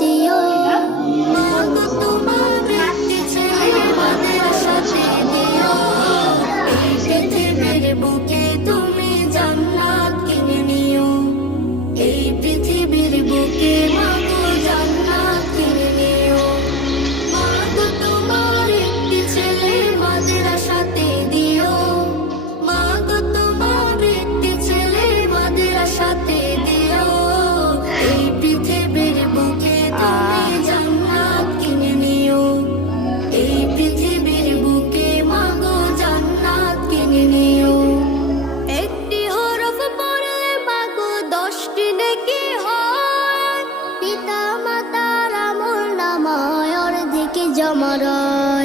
দিও। মাগো তোমার একটি ছেলে মাদ্রাসাতে দিও। এই পৃথিবীর বুকে তুমি জান্নাত কিনে নিও। এই পৃথিবীর বুকে মাগো জান্নাত কিনে নিও। মাগো তোমার একটি ছেলে মাদ্রাসাতে দিও। মাগো তোমার একটি ছেলে মাদ্রাসাতে দিও। এই পৃথিবীর বুকে তুমি জান্নাত কিনে নিও। এই পৃথিবীর বুকে মাগো জান্নাত কিনে নিও। একটি হরফ পড়লে মাগো 10টি নেকি হয়। পিতা মাতার আমল নামায় অর্ধেক জমা রয়।